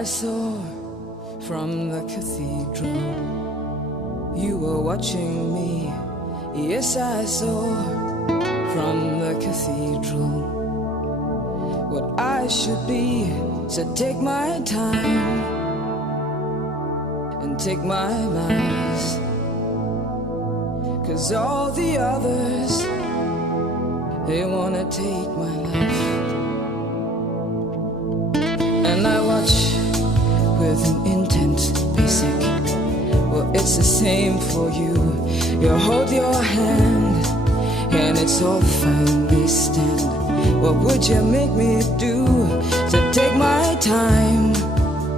I saw from the cathedral. You were watching me, yes, I saw from the cathedral what I should be. So take my time and take my lies, 'cause all the others, they wanna take my life. And I watch with an intent basic. Well, it's the same for you. You hold your hand and it's all finally stand. What would you make me do to take my time